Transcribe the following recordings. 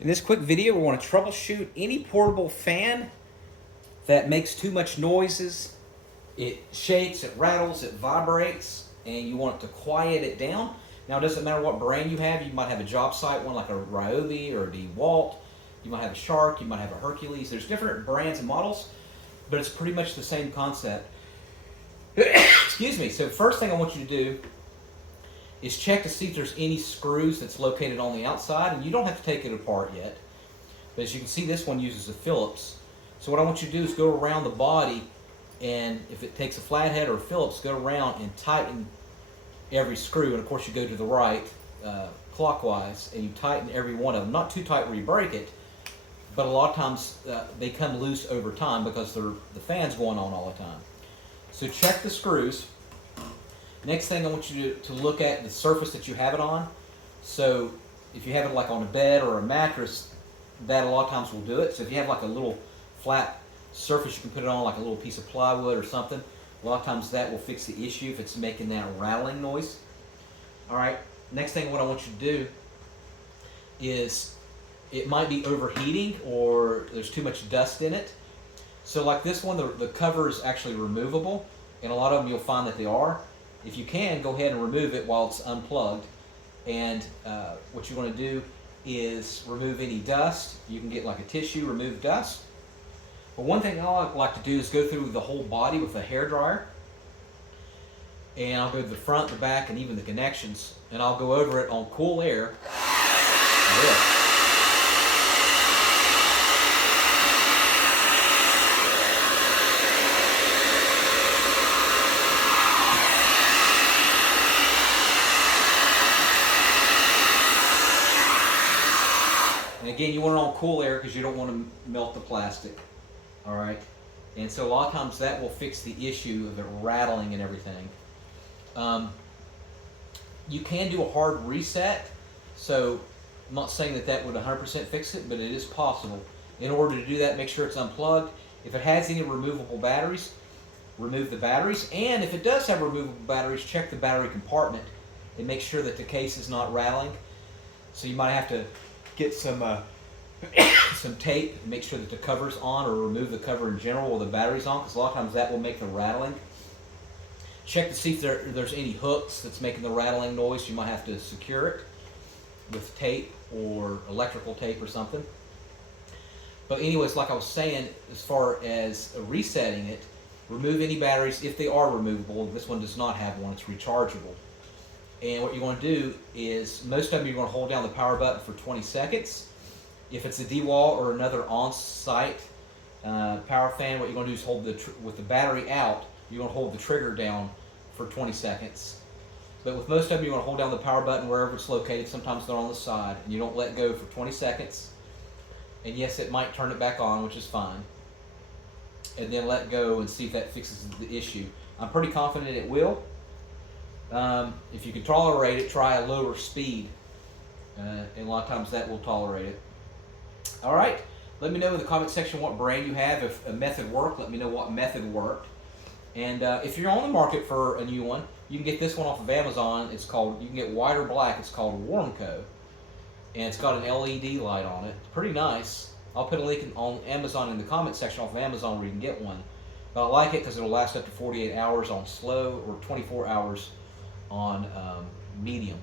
In this quick video, we want to troubleshoot any portable fan that makes too much noises. It shakes, it rattles, it vibrates, and you want it to quiet it down. Now, it doesn't matter what brand you have. You might have a job site one like a Ryobi or a DeWalt. You might have a Shark, you might have a Hercules. There's different brands and models, but it's pretty much the same concept. Excuse me. So first thing I want you to do is check to see if there's any screws that's located on the outside, and you don't have to take it apart yet. But as you can see, this one uses a Phillips. So what I want you to do is go around the body, and if it takes a flathead or a Phillips, go around and tighten every screw. And of course you go to the right clockwise, and you tighten every one of them. Not too tight where you break it, but a lot of times they come loose over time because the fan's going on all the time. So check the screws. Next thing I want you to look at the surface that you have it on. So if you have it like on a bed or a mattress, that a lot of times will do it. So if you have like a little flat surface you can put it on, like a little piece of plywood or something, a lot of times that will fix the issue if it's making that rattling noise. Alright, next thing what I want you to do is, it might be overheating or there's too much dust in it. So like this one, the cover is actually removable, and a lot of them you'll find that they are. If you can, go ahead and remove it while it's unplugged. And what you want to do is remove any dust. You can get like a tissue, remove dust. But one thing I like to do is go through the whole body with a hairdryer. And I'll go to the front, the back, and even the connections. And I'll go over it on cool air. This. And again, you want it on cool air because you don't want to melt the plastic. All right. And so a lot of times that will fix the issue of it rattling and everything. You can do a hard reset. So I'm not saying that would 100% fix it, but it is possible. In order to do that, make sure it's unplugged. If it has any removable batteries, remove the batteries. And if it does have removable batteries, check the battery compartment and make sure that the case is not rattling. So you might have to get some tape and make sure that the cover's on, or remove the cover in general while the battery's on, because a lot of times that will make the rattling. Check to see if there's any hooks that's making the rattling noise. You might have to secure it with tape or electrical tape or something. But anyways, like I was saying, as far as resetting it, remove any batteries if they are removable. This one does not have one, it's rechargeable. And what you're going to do is, most of them you're going to hold down the power button for 20 seconds. If it's a DeWalt or another on-site power fan, what you're going to do is hold with the battery out, you're going to hold the trigger down for 20 seconds. But with most of them, you're going to hold down the power button wherever it's located. Sometimes they're on the side, and you don't let go for 20 seconds. And yes, it might turn it back on, which is fine. And then let go and see if that fixes the issue. I'm pretty confident it will. If you can tolerate it, try a lower speed. And a lot of times that will tolerate it. Alright, let me know in the comment section what brand you have. If a method worked, let me know what method worked. And if you're on the market for a new one, you can get this one off of Amazon. You can get white or black. It's called Warmco. And it's got an LED light on it. It's pretty nice. I'll put a link on Amazon in the comment section off of Amazon where you can get one. But I like it because it'll last up to 48 hours on slow, or 24 hours on medium.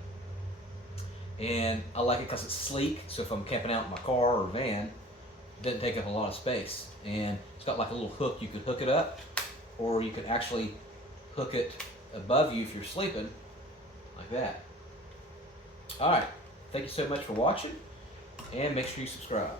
And I like it because it's sleek, so if I'm camping out in my car or van, it doesn't take up a lot of space. And it's got like a little hook. You could hook it up, or you could actually hook it above you if you're sleeping, like that. Alright, thank you so much for watching, and make sure you subscribe.